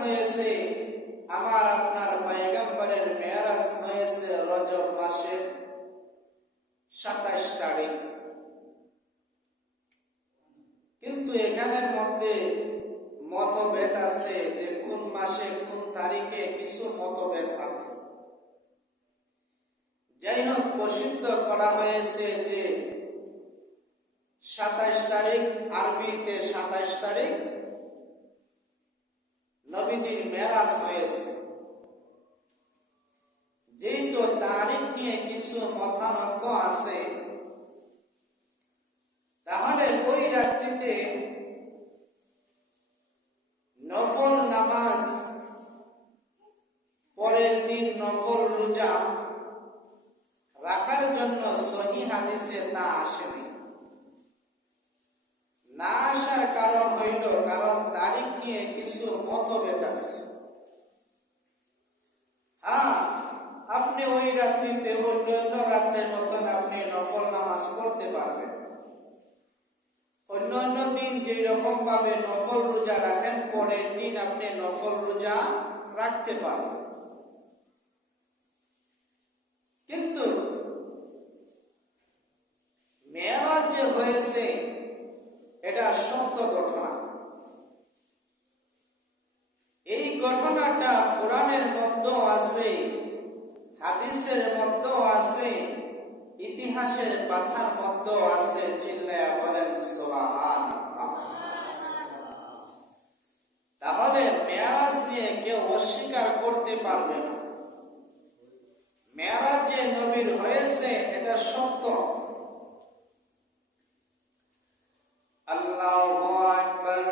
হয়েছে, আমার আপনার পয়গম্বরের মেরাজ হয়েছে রজব মাসের 27 তারিখ। কিন্তু এখানের মধ্যে মতভেদ আছে যে কোন মাসে কোন তারিখে, কিছু মতভেদ আছে। যাই হোক, প্রসিদ্ধ করা হয়েছে যে 27 তারিখ, আরবিতে 27 তারিখ নবীজির মেরাজ হয়েছে। যেহেতু তারিখ নিয়ে কিছু মতানৈক্য আছে, তাহলে ওই রাত্রিতে নফল নামাজ, পরের দিন নফল রোজা রাখার জন্য সহিহ হাদিসে তা আসেনি। না আসার কারণ হইল, কারণ তারিখ নিয়ে কিছু মতভেদ আছে। হ্যাঁ, আপনি ওই রাত্রিতে অন্যান্য রাত্রের মতন আপনি নফল নামাজ পড়তে পারবেন। অন্যান্য দিন যেই রকম ভাবে নফল রোজা রাখেন, পরের দিন আপনি নফল রোজা রাখতে পারবেন। কিন্তু মেরাজ যে হয়েছে এটা সত্য ঘটনা। এই ঘটনাটা কোরআনের মধ্যেও আছে, হাদিসের মধ্যেও আছে, ইতিহাসের পাতার মধ্যেও আছে। চিল্লায়া বলেন সুবহানাল্লাহ। তাহলে মেরাজ নিয়ে কেউ অস্বীকার করতে পারবে না। মেরাজ যে নবীর হয়েছে এটা সত্য। আল্লাহু আকবার।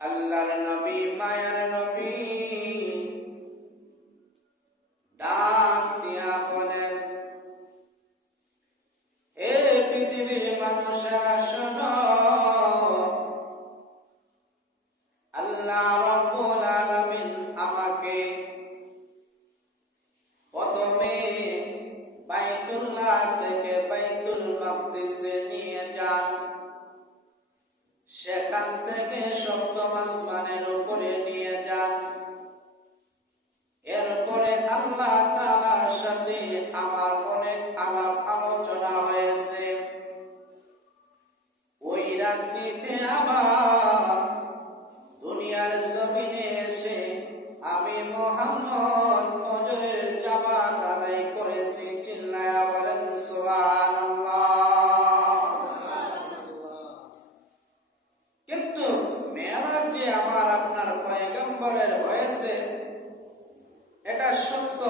আল্লাহর নবী, মায়ার নবী ডাক দিয়া বলেন, হে পৃথিবীর মানুষেরা শোনো, আল্লাহ রাব্বুল আলামিন আমাকে প্রথমে বাইতুল্লাহ থেকে বাইতুল মাকদিসে নিয়ে যান, সেখান থেকে সপ্তম আসমানের উপরে নিয়ে যান। এরপরে আল্লাহ তাআলার সাথে আমার অনেক আলাপ আলোচনা হয়েছে। ওই রাত্রিতে আবার দুনিয়ার জমিনে এসে আমি মুহাম্মদ ফজরের জামাত আদায় করেছি। চিল্লায়া বলেন সুবহানাল্লাহ। কিন্তু মেরাজ যে আমার আপনার পয়গম্বরের হয়েছে এটা সত্য,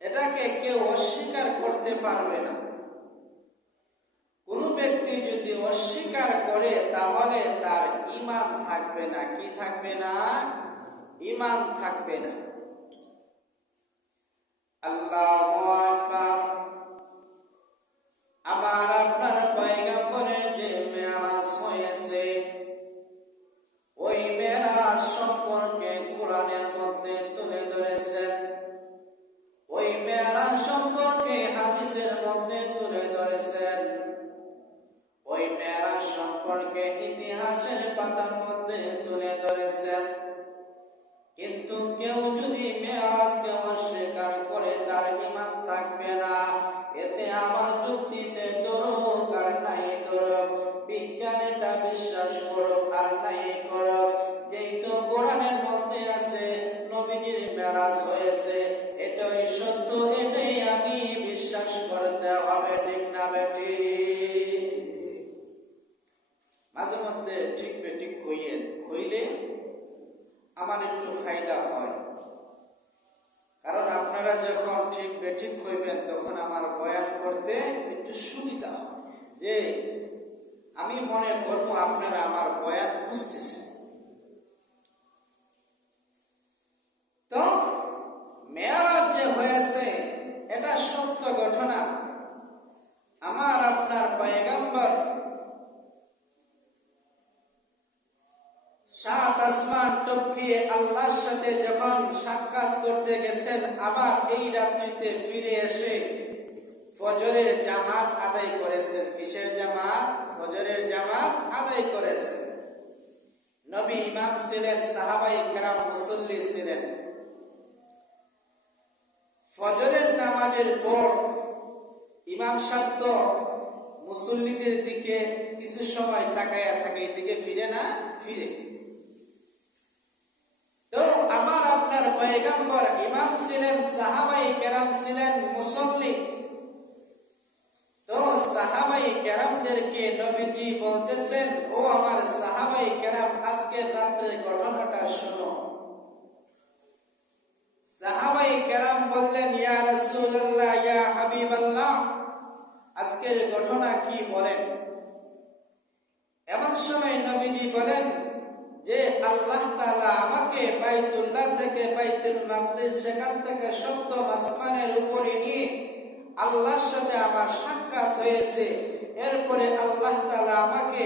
এটাকে কেউ অস্বীকার করতে পারবে না। কোন ব্যক্তি যদি অস্বীকার করে তাহলে তার ঈমান থাকবে না। কি থাকবে না? ঈমান থাকবে না। আল্লাহু আকবার। আমার আপনার পয়গম্বরের যে মেরাজ হয়েছে, ওই মেরাজ সম্পর্কে কোরআনের মধ্যে তুলে ধরেছেন, ওই মেরাজ সম্পর্কে হাদিসের মধ্যে তুলে ধরেছেন, ওই মেরাজ সম্পর্কে ইতিহাসের পাতার মধ্যে তুলে ধরেছেন। কিন্তু কেউ যদি মেরাজকে অস্বীকার করে তার ঈমান থাকবে না। এতে আমার যুক্তিতে ধরুক আর নাই ধরুক, বিজ্ঞানীটা বিশ্বাস করুক আর নাই করুক, যেহেতু কোরআনের মধ্যে আছে নবীজির মেরাজ হয়েছে, এটাই সত্য, এটাই আমি বিশ্বাস করতে হবে। ঠিক না বেঠিক? মাঝে মধ্যে ঠিক বেঠিক কইলে আমার একটু ফায়দা হয়, কারণ আপনারা যখন ঠিক বেঠিক কইবেন তখন আমার বয়ান করতে একটু সুবিধা হয়, যে আমি মনে করবো আপনারা আমার বয়ান বুঝতেছেন। তো মেরাজ যে হয়েছে এটা সত্য ঘটনা। আমার আপনার পয়গম্বর 7 আসমান টপকিয়ে আল্লাহর সাথে যখন সাক্ষাৎ করতে গেছেন, আবার এই রাত্রিতে ফিরে এসে ফজরের জামাত আদায় করেছেন। কিসের জামাত? ফজরের জামাত আদায় করেছেন। নবী ইমাম ছিলেন, সাহাবায়ে কেরাম মুসল্লি ছিলেন। ফজরের নামাজের পর ইমাম সাহেব তো মুসল্লিদের দিকে কিছু সময় তাকায়া থাকে, এদিকে ফিরে না ফিরে। তো আমার আপনার পয়গম্বর ইমাম ছিলেন, সাহাবায়ে কেরাম ছিলেন মুসল্লি। তো সাহাবায়ে কেরামদেরকে নবীজি বলতেছেন, ও আমার সাহাবায়ে কেরাম, আজকের রাতের ঘটনাটা শোনো। সাহাবায়ে কেরাম বললেন, ইয়া রাসূলুল্লাহ, ইয়া হাবিবাল্লাহ, আজকের ঘটনা কি বলেন। এমন সময় নবীজি বলেন যে আল্লাহ তাআলা আমাকে বাইতুল্লাহ থেকে বাইতুল মাকদিস, সেখান থেকে সপ্তম আসমানের উপরে নিয়ে আল্লাহর সাথে আমার সাক্ষাৎ হয়েছে। এরপরে আল্লাহ তাআলা আমাকে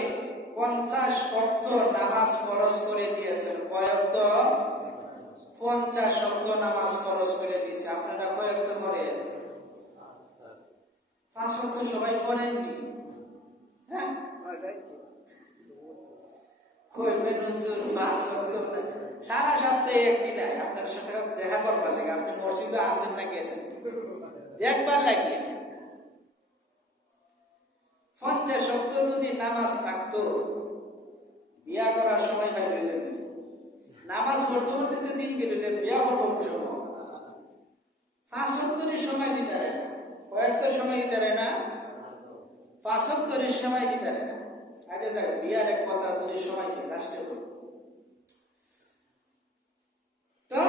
50 ওয়াক্ত নামাজ ফরজ করে দিয়েছেন। কয় ওয়াক্ত? 50 ওয়াক্ত নামাজ ফরজ করে দিয়েছে। আপনারা কয় ওয়াক্ত পড়েন? 5 ওয়াক্ত সবাই পড়েননি? হ্যাঁ, সারা সপ্তাহে একদিন আপনার সাথে দেখা করবার লাগে, আপনি মসজিদে আসেন না গেছেন দেখবার লাগে। 50 ওয়াক্ত যদি নামাজ থাকতো, বিয়া করার সময় পাই হইলেন, নামাজ পড়তে পড়তে দিন গেল, বিয়া হবো সময় 5 ওয়াক্তের সময় দিতে পারে না। কয়েকটা সময় দিতে পারে না, 5 ওয়াক্তের সময় দিতে পারে না। আগে যাক, বিয়ার এক কথা দুই সময় লাস্টে করি। তো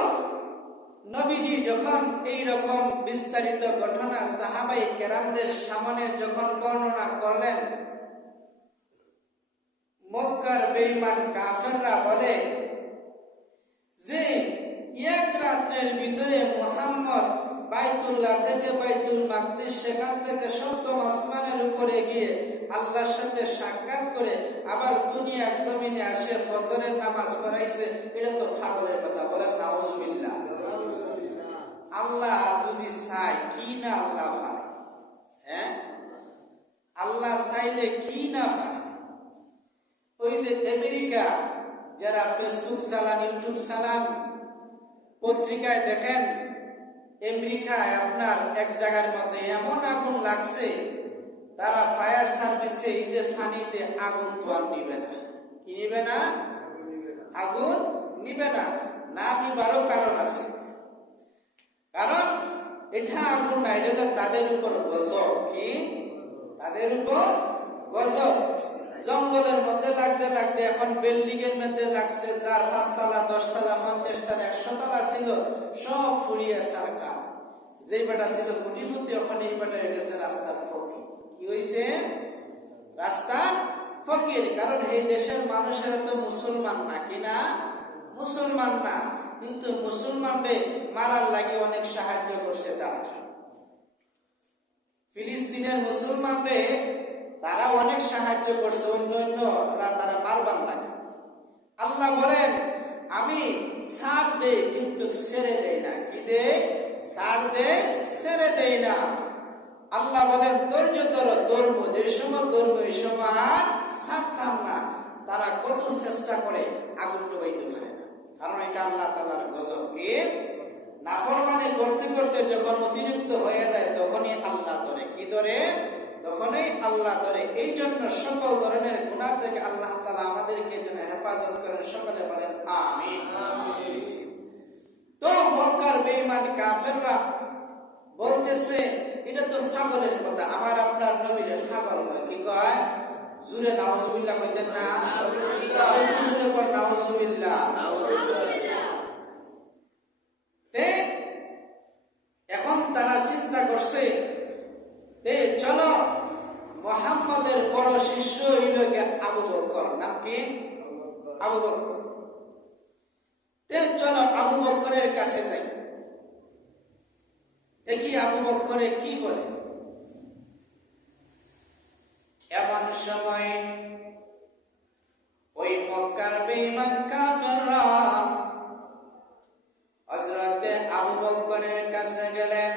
নবীজি যখন এই রকম বিস্তারিত ঘটনা সাহাবায়ে কেরামদের সামনে যখন বর্ণনা করলেন, মক্কার বেঈমান কাফেররা বলে যে এক রাতের ভিতরে মুহাম্মদ বাইতুল্লাহ থেকে বাইতুল মাকদিস, সেখান থেকে সপ্তম আসমানের উপরে গিয়ে আল্লাহর সাথে সাক্ষাৎ করে আবার দুনিয়ার জমিনে আসে ফজরের নামাজ পড়াইছে। এটা তো পাগলের কথা, বলেন নাউজুবিল্লাহ। আল্লাহ যদি চায়, কি না আল্লাহ পারে? হ্যাঁ, আল্লাহ চাইলে কি না পারে? ওই যে আমেরিকা, যারা ফেসবুক চালান, ইউটিউব চালান, পত্রিকায় দেখেন, আমেরিকায় আপনার এক জায়গার মধ্যে এমন আগুন লাগছে, তারা ফায়ার সার্ভিসে এই যে পানিতে আগুন তো আর নিবে না। কি নিবে না? আগুন নিবে না। না নিবারও কারণ আছে, কারণ এটা আগুন না, এটা তাদের উপর গজব। কি? তাদের উপর গজব। জঙ্গলের মধ্যে লাগতে লাগতে এখন বিল্ডিং এর মধ্যে লাগছে, যার 5 তলা 10 তলা 50 তলা 100 তলা ছিল, সব ফুরিয়ে সরকার। যে বেটা ছিল কোটিপতি, ওখানে এই বেটা হয়ে গেছে রাস্তার ফকির। কি হয়েছে? রাস্তার ফকির। কারণ এই দেশের মানুষেরা তো মুসলমান না, কিনা? মুসলমান না, কিন্তু মুসলমানদের মারার লাগে অনেক সাহায্য করছে তারা। ফিলিস্তিনের মুসলমানদের তারা অনেক সাহায্য করছে, অন্যান্যরা তারা মারবার লাগে। আল্লাহ বলেন, আমি ছাড় দেই কিন্তু ছেড়ে দেই না। কি দে? ছাড় দে, ছেড়ে দেই না। আল্লাহ বলেন, ধৈর্য ধরো, ধরবো, যে সময় ধরবো এই সময় আর ছাড়তাম না। তারা কত চেষ্টা করে, আগুন ডুবাইতে পারে না, কারণ এটা আল্লাহ তাআলার গজব। কি? নাফরমানি করতে করতে যখন অতিরিক্ত হয়ে যায়, তখনই আল্লাহ ধরে। কি ধরে? তখনই আল্লাহ ধরে। এই জন্য সকল ধরনের গুনাহ থেকে আল্লাহ তাআলা আমাদেরকে যেন হেফাজত করেন। সকলে বলেন আমিন। তো মক্কার বেঈমান কাফেররা বলতেছে, এটা তো পাগলের কথা, আমার আপনার নবীর পাগল হয়। কি কয়? জুরে নাউজুবিল্লাহ কইতেন না? জুরে পড় নাউজুবিল্লাহ। এখন তারা চিন্তা করছে, চলো মুহাম্মদের বড় শিষ্য হইল আবু বকর। নাম কি? আবু বকর। চলো আবু বকরের কাছে যাই, দেখি আবু বকরে কি বলে। এমন সময় ওই মক্কার বেঈমান কাফেররা হযরতে আবু বকরের কাছে গেলেন।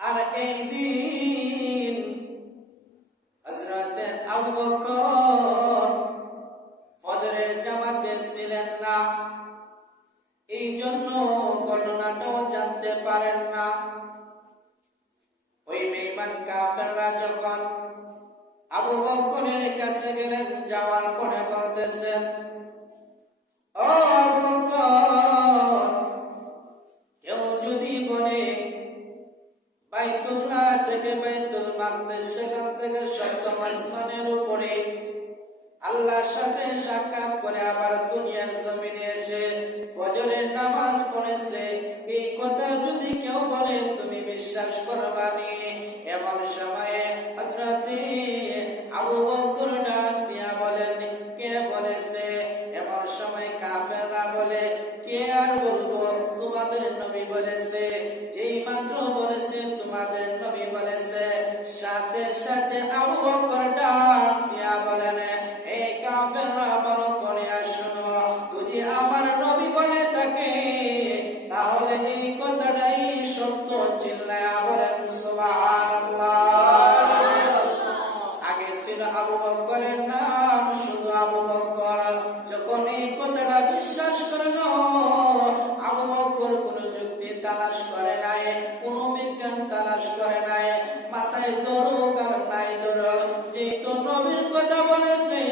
আর এই দিন হযরতে আবু বকর ফজরের বলতেছেন, ও আবু বকর, কেউ যদি বলে বাইতুল্লাহ থেকে বাইতুল মাকদিস, সেখান থেকে সপ্তম আসমানের উপরে আল্লাহর সাথে সাক্ষাৎ করে আবার দুনিয়ার জমিনে এসে ফজরের নামাজ পড়েছে, এই কথা যদি কেউ বলে তুমি বিশ্বাস করবা নি? এমন সময়ে হযরতে আবু বকর ডাক দিয়া বলেন, কে বলেছে? এমন সময় কাফেররা বলে, কে আর বলবো, তোমাদের নবী বলেছে। যেই মাত্র বলেছে তোমাদের নবী বলেছে, সাথে সাথে আবু বকর ডাক দিয়া বলেন, এই কাফেররা বলো করে শোনো, যদি আমার নবী বলে থাকে তাহলে এই কথাটাই সত্য। চিল্লায়া বলেন সুবহানাল্লাহ। আগে ছিল আবু বকরের নাম শুধু আবু বকর। যখন এই কথাটা বিশ্বাস করলো, আবু বকর কোনো যুক্তি তালাশ করে নাই, কোনো বিজ্ঞান তালাশ করে নাই, মাথায় দরক আর নাই দরক, যেহেতু নবীর কথা বলেছে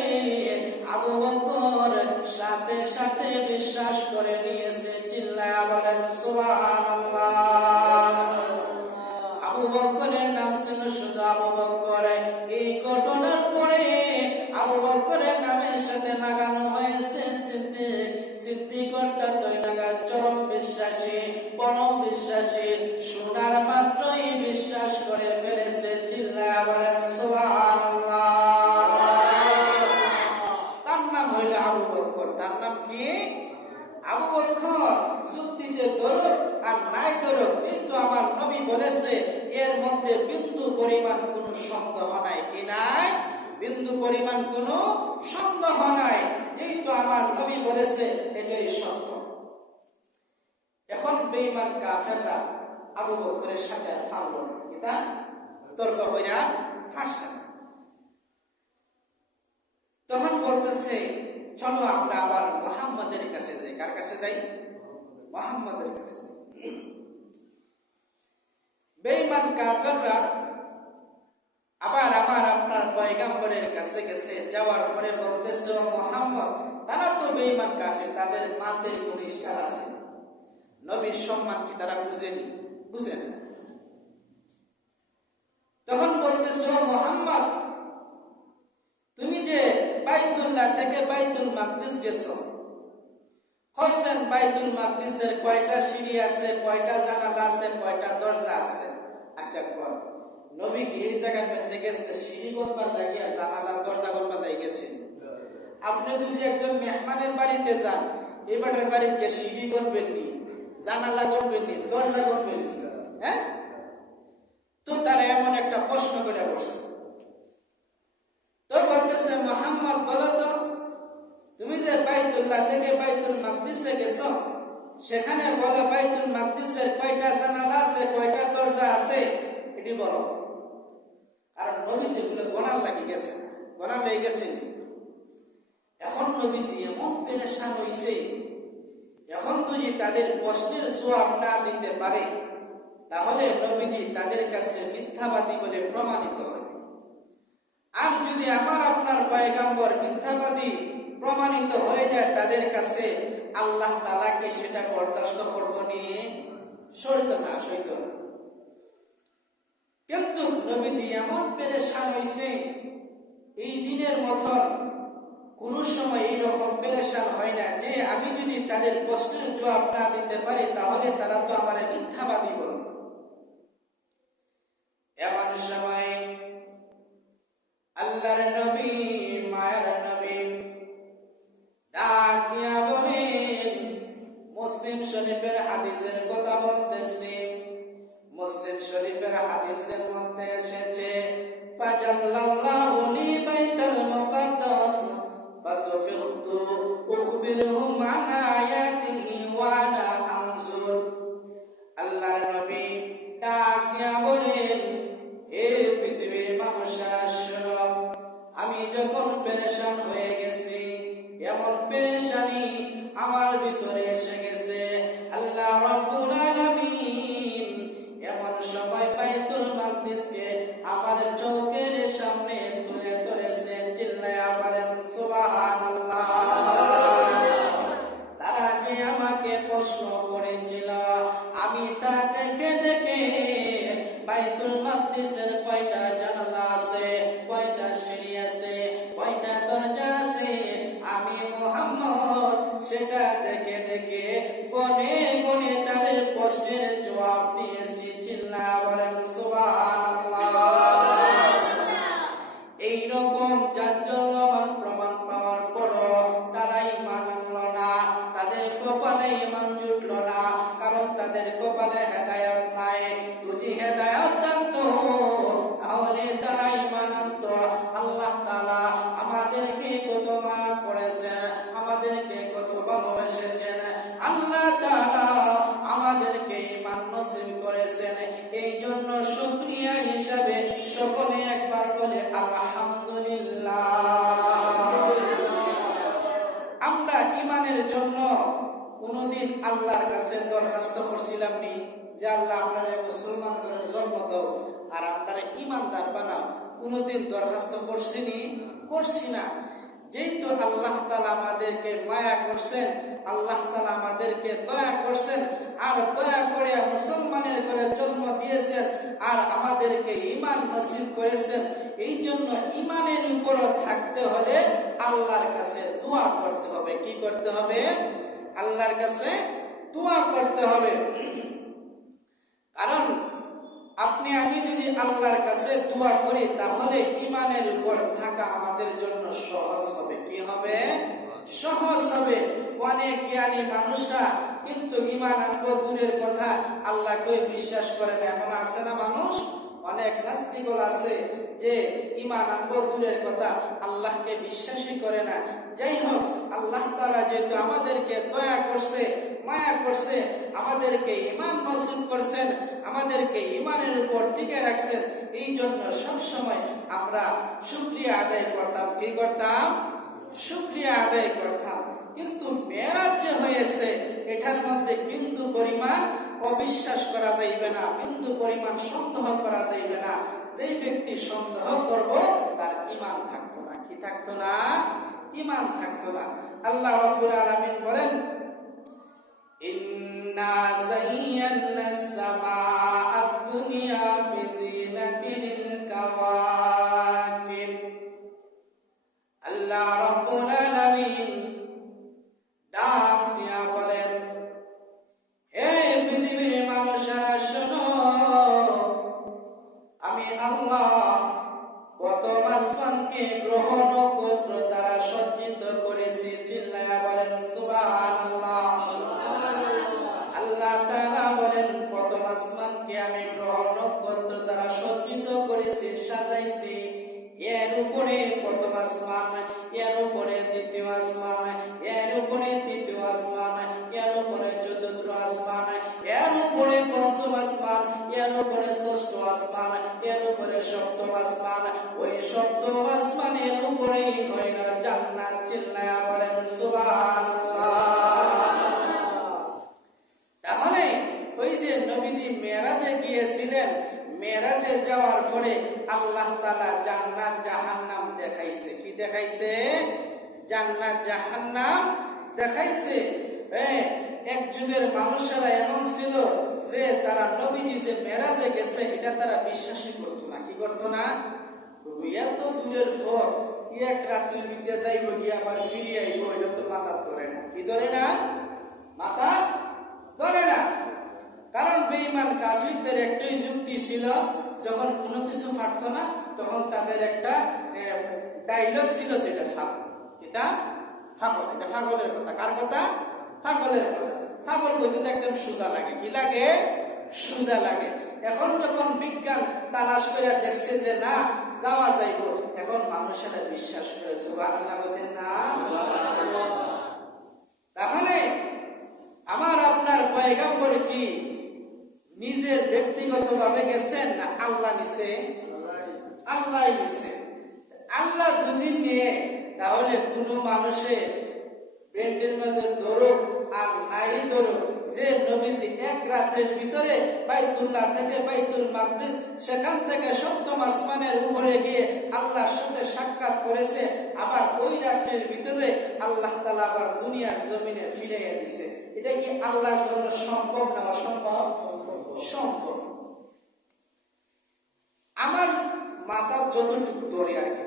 আবু বকর সাথে সাথে বিশ্বাস করে নিয়েছে। চিল্লায়া বলেন সুবহানাল্লাহ। আবু বকরের নাম ছিল শুধু আবু বকর। এই ঘটনার পরে আবু বকরের নামের সাথে লাগানো হয়েছে সিদ্দিক। সিদ্দিক অর্থাৎ ওই লাগা চরম বিশ্বাসী, পরম বিশ্বাসী, শোনার মাত্রই বিশ্বাস করে ফেলেছে। চিল্লায়া বলেন সুবহানাল্লাহ। তার নাম হইল আবু বকর। তার নাম কি? আবু বকর। যুক্তিতে দরক আর নাই দরক, কিন্তু আমার নবী বলেছে এর মধ্যে বিন্দু পরিমাণ কোনো সন্দেহ নাই। কি নাই? বিন্দু পরিমাণ কোনো সন্দেহ নাই, যেহেতু আমার নবী বলেছে এটাই সত্য। এখন বেঈমান কাফেররা আবু বকরের সাথে আর পারল না, এটা তর্ক হইরা ফারছে। তখন বলতেছে, চলো আমরা আবার মুহাম্মাদের কাছে যাই। কার কাছে যাই? মুহাম্মাদের কাছে। বেঈমান কাফেররা আবার আপনার পয়গম্বরের কাছে গেছে। যাওয়ার পরে বলতেছে, ও মুহাম্মদ, তারা তো বেঈমান কাফের, তাদের মাতের কোন স্টার আছে, নবীর সম্মান কি তারা বুঝেনি? বুঝে না। তখন বলতেছে, ও মুহাম্মদ, তুমি যে বাইতুল্লাহ থেকে বাইতুল মাকদিস গেছো, হোসেন বাইতুল মাকদিসের কয়টা সিঁড়ি আছে, কয়টা জানালা আছে, কয়টা দরজা আছে? আচ্ছা কর, নবী কি এই জায়গার মধ্যে গেছে সিঁড়ি করবার লাগিয়ে জানালা দরজা করবার লাগিয়ে গেছে? আপনি যদি একজন মেহমানের বাড়িতে যান, এবারের বাড়িতে সিঁড়ি করবেন নি, জানালা করবেন নি, দরজা করবেন নি? হ্যাঁ? তো তারা এমন একটা প্রশ্ন করে বসছে। তো বলতেছে, মুহাম্মদ বলো তো, তুমি যে বাইতুল্লাহ থেকে বাইতুল মাকদিসে গেছো, সেখানে বলো বাইতুল মাকদিসের কয়টা জানালা আছে, কয়টা দরজা আছে, এটি বলো। কারণ নবীজি এগুলো গোনার লাগি গেছে, গোনার লেগে গেছে। এখন নবীজি এমন পেরেশান হইছে, এখন যদি তাদের প্রশ্নের জবাব না দিতে পারে তাহলে নবীজি তাদের কাছে মিথ্যাবাদী বলে প্রমাণিত হবে। আর যদি আমার আপনার পয়গম্বর মিথ্যাবাদী প্রমাণিত হয়ে যায় তাদের কাছে, আল্লাহ তাআলাকে সেটা বরদাস্ত করব নিয়ে সইত না। কিন্তু নবীজি এমন পেরেশান হইছে, এই দিনের মতন কোন সময় এইরকম পেরেশান হয় না যে আমি যদি তাদের প্রশ্নের জবাব না দিতে পারি তাহলে তারা তো আমার মিথ্যাবাদী বলবে। এমন সময় আল্লাহর নবী, মায়ের নবী ডাক দিয়া বলেন, মুসলিম শরীফের হাদিসের কথা বলতেছি। মুসলিম শরীফের হাদিসের মধ্যে এসেছে, ফাজাল্লাল্লাহু লি বাইতুল মুকাদ্দাস ফাতুফিখতু উখবিরহুম আন আয়াতিহি ওয়া আনা আনজুর। আল্লাহর নবী ডাক দিয়া বলেন, হে পৃথিবীর মানুষেরা শোনো, আমি যখন পেরেশান হয়ে গেছি, এমন পেরেশানি আমার ভিতরে এসে গেছে, আল্লাহ রাব্বুল আলামিন এমন সময় বাইতুল মাকদিসকে আমার চোখের সামনে তুলে ধরেছে। চিল্লায়া বলেন সুবহানাল্লাহ। সেটা দেখে দেখে বনে বনে তাদের প্রশ্নের জবাব দিয়েছি। চিল্লায়া বলেন সুবহানাল্লাহ। এইরকম জাজ্জল্যমান প্রমাণ পাওয়ার পরও তারা ঈমান আনলো না, তাদের কপালে ঈমান জুটলো না, কারণ তাদের কপালে হেদায়েত নাই। যদি হেদায়েত থাকতো তাহলে তারা ঈমান আনতো। আল্লাহ তাআলা আমাদেরকে কত মাফ করেছেন, আমাদেরকে কত ভালোবেসেছেন। আল্লাহ তাআলা আমাদেরকে ঈমান নসিব করেছেন। এই জন্য শুকরিয়া হিসাবে সকলে একবার বলে আলহামদুলিল্লাহ। আমরা ঈমানের জন্য কোনদিন আল্লাহর কাছে দরখাস্ত করছিলাম নি যে আল্লাহ আপনারা মুসলমান করে জন্ম দাও আর আপনারা ঈমানদার বানাও? কোনদিন দরখাস্ত করছি না। যেহেতু আল্লাহ তাআলা আমাদেরকে মায়া করছেন, আল্লাহ তাআলা আমাদেরকে দয়া করছেন, আর দয়া করে মুসলমানের করে জন্ম দিয়েছেন, আর আমাদেরকে ঈমান নসিব করেছেন। এই জন্য ঈমানের উপর থাকতে হলে আল্লাহর কাছে দোয়া করতে হবে। কি করতে হবে? আল্লাহর কাছে দোয়া করতে হবে। কারণ আপনি আমি যদি আল্লাহর কাছে দোয়া করি তাহলে ঈমানের উপর থাকা আমাদের জন্য সহজ হবে। কি হবে? সহজ হবে। অনেক জ্ঞানী মানুষরা কিন্তু ঈমান আনবো দূরের কথা, আল্লাহকে বিশ্বাস করে না। এমন আছে না মানুষ? অনেক নাস্তিক আছে যে ঈমান আনবো দূরের কথা, আল্লাহকে বিশ্বাসই করে না। যাই হোক, আল্লাহ তাআলা যেহেতু আমাদেরকে দয়া করছে, মায়া করছে, আমাদেরকে ঈমান নসিব করছেন, আমাদেরকে ঈমানের উপর টিকে রাখছেন, এই জন্য সবসময় আমরা শুকরিয়া আদায় করতাম। কি করতাম? শুকরিয়া আদায় করতাম। কিন্তু মেরাজ যে হয়েছে এটার মধ্যে বিন্দু পরিমাণ অবিশ্বাস করা যাইবে না, বিন্দু পরিমাণ সন্দেহ করা যাইবে না। যেই ব্যক্তি সন্দেহ করব তার ঈমান থাকতো না। কি থাকতো না? ঈমান থাকতো না। আল্লাহ রাব্বুল আলামিন বলেন, ইন্না যায়্যানাস সামাআদ দুনিয়া বিজিনাতিল কাওয়াকিব। আল্লাহ রাব্বুল আলামিন ডাক দিয়া বলেন, হে পৃথিবীর মানুষেরা শোনো, আমি আল্লাহ প্রথম আসমানকে গ্রহ নক্ষত্র দ্বারা সজ্জিত করেছি। চিল্লায়া বলেন সুবহানাল্লাহ। আল্লাহ তাআলা বলেন, প্রথম আসমানকে আমি গ্রহ নক্ষত্র দ্বারা সজ্জিত করেছি, সাজাইছি। এর উপরে প্রথম আসমান, এর উপরে দ্বিতীয় আসমান, এর উপরে তৃতীয় আসমান, এর উপরে চতুর্থ আসমান, এর উপরে পঞ্চম আসমান, এর উপরে ষষ্ঠ আসমান, এর উপরে সপ্তম আসমান। ওই সপ্তম আসমানের উপরেই হইল জান্নাত। চিল্লায়া বলেন সুবহানাল্লাহ। তাহলে ওই যে নবীজি মেরাজে গিয়েছিলেন, মেরাজে যাওয়ার পরে আল্লাহ তাআলা জান্নাত জাহান্নাম দেখাইছে। কি দেখাইছে? জান্নাত জাহান্নাম দেখাইছে। এক যুগের মানুষেরা এমন ছিল যে তারা নবীজি যে মেরাজে গেছে এটা তারা বিশ্বাসই করতো না। কি করতো না? এত দূরের পর এক রাত্রির বিদ্যা যাইব গিয়ে আবার ফিরে আইব, এটা তো মাথা ধরে না। কি ধরে না? মাথা ধরে না। কারণ বেঈমান কাফিরদের একটাই যুক্তি ছিল, যখন কোনো কিছু পারতো না তখন তাদের একটা ডায়লগ ছিল যেটা ফাগল। এটা ফাগল, এটা ফাগলের কথা। কার কথা? ফাগলের কথা। ফাগল বলতে তো একদম সোজা লাগে। কি লাগে? সোজা লাগে। এখন যখন বিজ্ঞান তালাশ করে দেখছে যে না যাওয়া যাইব, এখন মানুষেরা বিশ্বাস করে। সুবহানাল্লাহ বলেন না? তাহলে আমার আপনার পয়গম্বর কি নিজের ব্যক্তিগতভাবে গেছেন না আল্লাহ নিছে? আল্লাহ নিছে। আল্লাহ দুদিন নিয়ে তাহলে কোনো মানুষে বেন্টের মধ্যে ধরুক আর নাই ধরুক, যে নবীজি এক রাতের ভিতরে বাইতুল্লাহ থেকে বাইতুল মাকদিস, সেখান থেকে সপ্তম আসমানের উপরে গিয়ে আল্লাহর সাথে সাক্ষাৎ করেছে, আবার ওই রাত্রির ভিতরে আল্লাহ তাআলা আবার দুনিয়ার জমিনে ফিরাইয়া দিছে, এটা কি আল্লাহর জন্য সম্ভব না অসম্ভব? সম্ভব। আমার মাথা যতটুকু ধরে আর কি,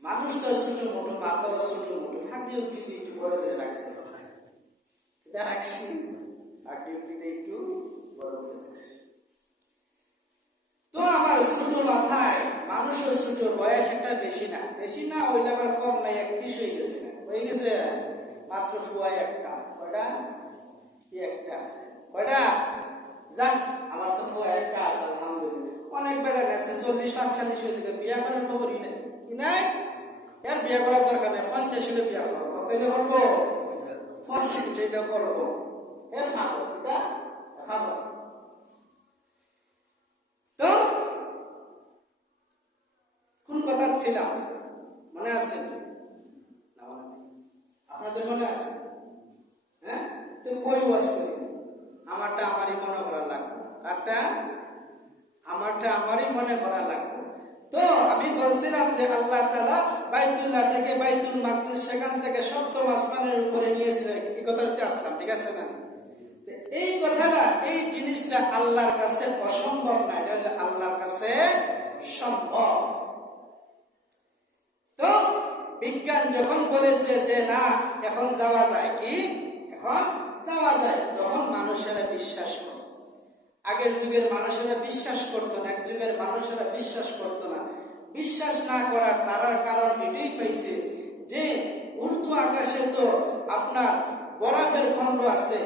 মানুষ তো ছোট মোটো, মাথাও ছোট মোটো, হাঁটিও কিন্তু একটু বড় করে রাখছি, এটা রাখছি আর টিউবটিতে একটু বড় করে রাখছি। তো আমার ছোট মাথায় মানুষের ছোট বয়স একটা বেশি না ওইটা আবার কম নাই, 31 হয়ে গেছে না, হয়ে গেছে মাত্র ফুয়ায় একটা, কয়টা কি একটা কয়টা যাক আমার তো ফুয়া একটা আছে আলহামদুলিল্লাহ। অনেক বেড়া গেছে 40-45 হয়ে যাবে, বিয়া করার খবরই নেই, কি নাই এর বিয়া করার দরকার নেই, 50 হলে বিয়া করবো, তাইলে করবো 50 সেটা করবো, এর খাবো এটা খাবো। তো কোন কথা ছিলাম মনে আছে না? আপনাদের মনে আছে? হ্যাঁ, তো কই ওয়াজ করি, আমারটা আমারই মনে করা লাগবে, কারটা আমারটা আমারই মনে করা লাগবে। তো আমি বলছিলাম যে আল্লাহ তাআলা বাইতুল্লাহ থেকে বাইতুল মাকদিস, সেখান থেকে সপ্তম আসমানের উপরে নিয়েছে, এই কথাতে আসলাম, ঠিক আছে না? এই কথাটা, এই জিনিসটা আল্লাহর কাছে অসম্ভব না, এটা হলো আল্লাহর কাছে সম্ভব। তো বিজ্ঞান যখন বলেছে যে না এখন যাওয়া যায়, কি এখন যাওয়া যায়, তখন মানুষেরা বিশ্বাস করে। আগের যুগের মানুষেরা বিশ্বাস করতো না, এক যুগের মানুষেরা বিশ্বাস করতো না। বিশ্বাস না করার তার কারণ এটাই পাইছে যে উর্দু আকাশে তো আপনার বরফের খণ্ড আছে,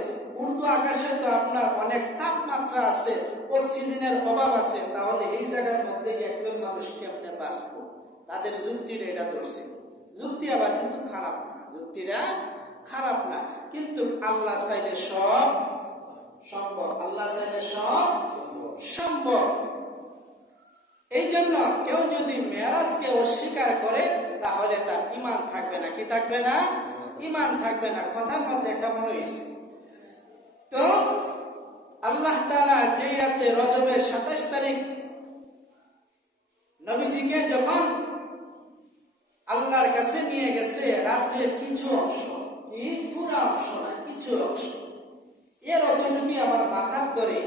উর্দু আকাশে তো আপনার অনেক তাপমাত্রা আছে, অক্সিজেনের অভাব আছে, তাহলে এই জায়গার মধ্যে একজন মানুষকে আপনি বাঁচবো। তাদের যুক্তিটা এটা ধরছিল। যুক্তি আবার কিন্তু খারাপ না, যুক্তিটা খারাপ না, কিন্তু আল্লাহ চাইলে সব সম্ভব, আল্লাহ চাইলে সব সম্ভব। এই জন্য কেউ যদি মেরাজকে অস্বীকার করে তাহলে তার ঈমান থাকবে না, কি থাকবে না? ঈমান থাকবে না। কথার মধ্যে একটা মনে হয়েছে। তো আল্লাহ তাআলা যেই রাতে রজবের 27 তারিখ নবীজিকে যখন আল্লাহর কাছে নিয়ে গেছে, রাত্রের কিছু অংশ, কি পুরো অংশ না, কিছু অংশ, এর অতটুকুই আমার মাথার ধরে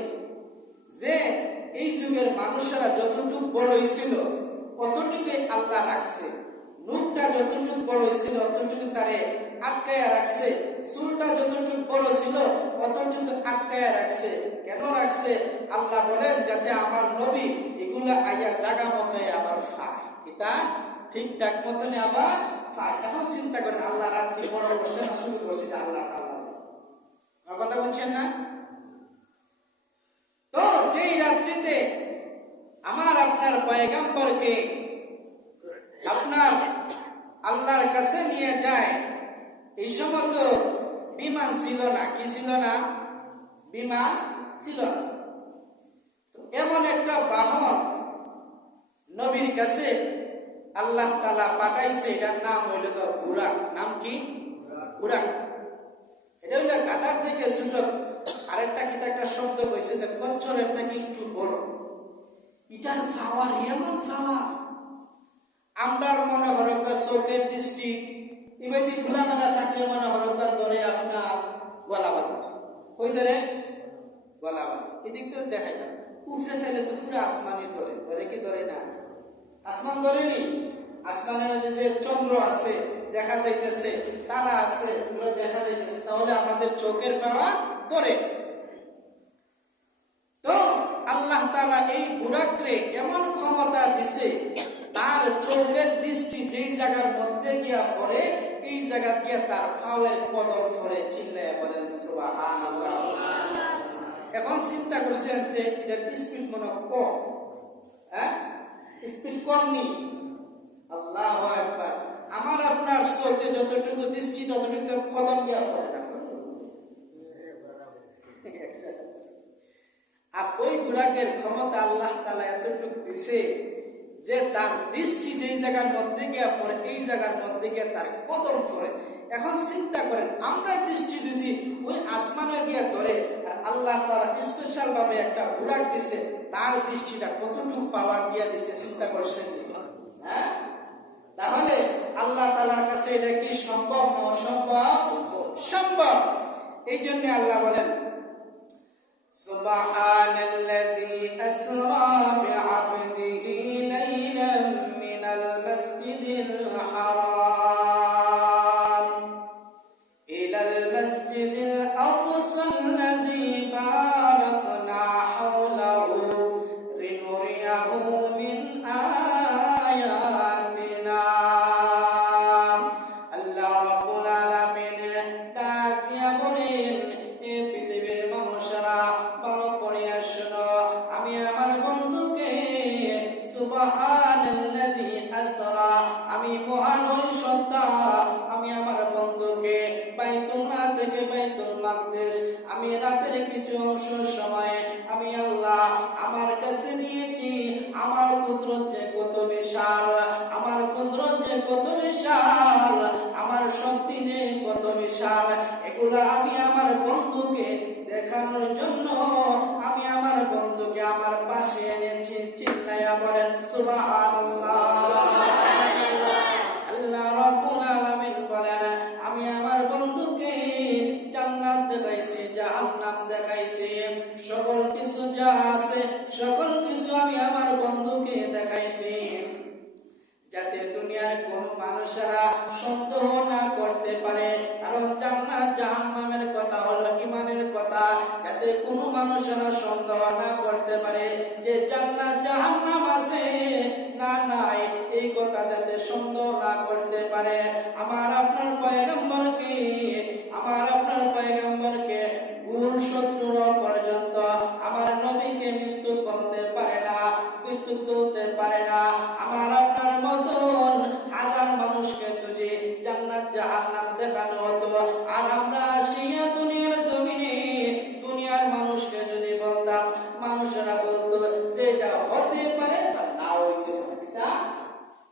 যে এই যুগের মানুষেরা যতটুকু বড় হয়েছিল অতটুকুই আল্লাহ রাখছে। নূরটা যতটুকু বড় হয়েছিল অতটুকু তারে আটকায়া রাখছে, চুলটা যতটুকু বড় ছিল অতটুকু আটকায়া রাখছে। কেন রাখছে? আল্লাহ বলেন যাতে আমার নবী এগুলা আইয়া জাগা মতো আবার পায়, এটা ঠিকঠাক মতন আবার পায়। এখন চিন্তা করেন আল্লাহ রাত্রি বড় করছে না শুরু করছে, আল্লাহ আমার কথা বলছেন না? তো যেই রাত্রিতে আমার আপনার পয়গম্বরকে আপনার আল্লাহর কাছে নিয়ে যায়, এই সময় তো বিমান ছিল না, কি ছিল না? বিমান ছিল না। এমন একটা বাহন নবীর কাছে আল্লাহ তাআলা পাঠাইছে, এটার নাম হইল বুরাক। নাম কি? বুরাক। এটা হইল গাধার থেকে ছোট, আরেকটা কি একটা শব্দ হয়েছে যে কচ্ছরের থেকে একটু বড়। এটার পাওয়ার এমন পাওয়ার, আমরার মনে হলো চোখের দৃষ্টি ইমেদি খোলামেলা থাকলে মনে হলো ধরে আপনার গলা বাজার, কই ধরে গলা বাজার, এদিক তো দেখাই না। উফরে চাইলে তো পুরো আসমানই ধরে, ধরে কি ধরে না? আসমান ধরেনি। আসমানের যে চন্দ্র আছে দেখা যাইতেছে, তারা আছে এগুলো দেখা যাইতেছে, তাহলে আমাদের চোখের পাওয়ার ধরে। তো আল্লাহ তাআলা এই বুরাকরে এমন ক্ষমতা দিছে, তার চোখের দৃষ্টি যেই জায়গার মধ্যে গিয়া পড়ে এই জায়গা গিয়া তার পাওয়ের কদম পড়ে। চিল্লায়া বলেন সুবহানাল্লাহ। এখন চিন্তা করছেন যে এটার স্পিড মনে কম, হ্যাঁ স্পিড কম নেই। আল্লাহু আকবার। আমার আপনার চোখে যতটুকু দৃষ্টি ততটুকু কদম গিয়া পড়ে না, আর ওই বুরাকের ক্ষমতা আল্লাহ তাআলা এতটুকু দিছে যে তার দৃষ্টি যেই জায়গার মধ্যে গিয়া পড়ে এই জায়গার মধ্যে গিয়া তার কদম পড়ে। এখন চিন্তা করেন আমরা দৃষ্টি যদি ওই আসমানে গিয়া ধরে, আর আল্লাহ তাআলা স্পেশাল ভাবে একটা বুরাক দিছে, তার দৃষ্টিটা কতটুকু পাওয়ার দিয়া দিছে চিন্তা করছেন? হ্যাঁ, তাহলে আল্লাহ তাআলার কাছে এটা কি সম্ভব না অসম্ভব? সম্ভব। এই জন্য আল্লাহ বলেন সুবহানাল্লাযী আসরা বিআবদিহি লাইলাম মিনাল মাসজিদিল হারাম বন্ধুকে দেখানোর জন্য আমি আমার বন্ধুকে আমার পাশে এনেছি। চিল্লাইয়া বলেন সুবহানাল্লাহ। আল্লাহ রাব্বুল আলামিন বলেন, আমি আমার বন্ধুকে জান্নাত দেখাইছি, জাহান্নাম দেখাইছি, সকল কিছু যা আছে সকল কিছু আমি আমার বন্ধুকে দেখাইছি, যাতে দুনিয়ার কোন মানুষেরা সন্দেহ না করতে পারে। কারণ জান্নাত জাহান্নামের কথা হলো ঈমানের কথা, যাতে কোন মানুষেরা সন্দেহ না করতে পারে যে জান্নাত জাহান্নাম আছে না নাই, এই কথা যাতে সন্দেহ না করতে পারে। আমার আপনার পয়গম্বরকে ভুল শত্রুরা পর্যন্ত আমার নবীকে মৃত্যু বলতে পারে না, মৃত্যু বলতে পারে না। আমার আপনার মতন হাজার মানুষকে যদি জান্নাত জাহান্নাম দেখানো হতো, আর আমরা আসিয়া দুনিয়ার জমিনে দুনিয়ার মানুষকে যদি বলতাম, মানুষেরা বলতো যে এটা হতে পারে না হইতে পারে, এটা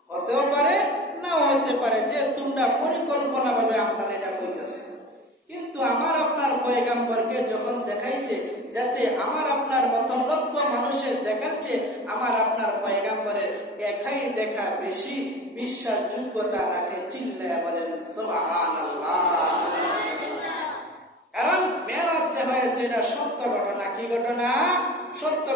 হতেও পারে নাও হতে পারে, যে তোমরা পরিকল্পনা ভাবে আপনারা এটা কইতেছে। কিন্তু আমার আপনার পয়গম্বরকে যখন দেখাইছে, যাতে আমার আপনার মতো লক্ষ মানুষের দেখাচ্ছে, আমার আপনার পয়গম্বরের একাই দেখা বেশি বিশ্বাসযোগ্যতা রাখে। চিল্লায়া বলেন সুবহানাল্লাহ। কারণ মেরাজ যে হয়েছে এটা সত্য ঘটনা। কি ঘটনা? সত্য।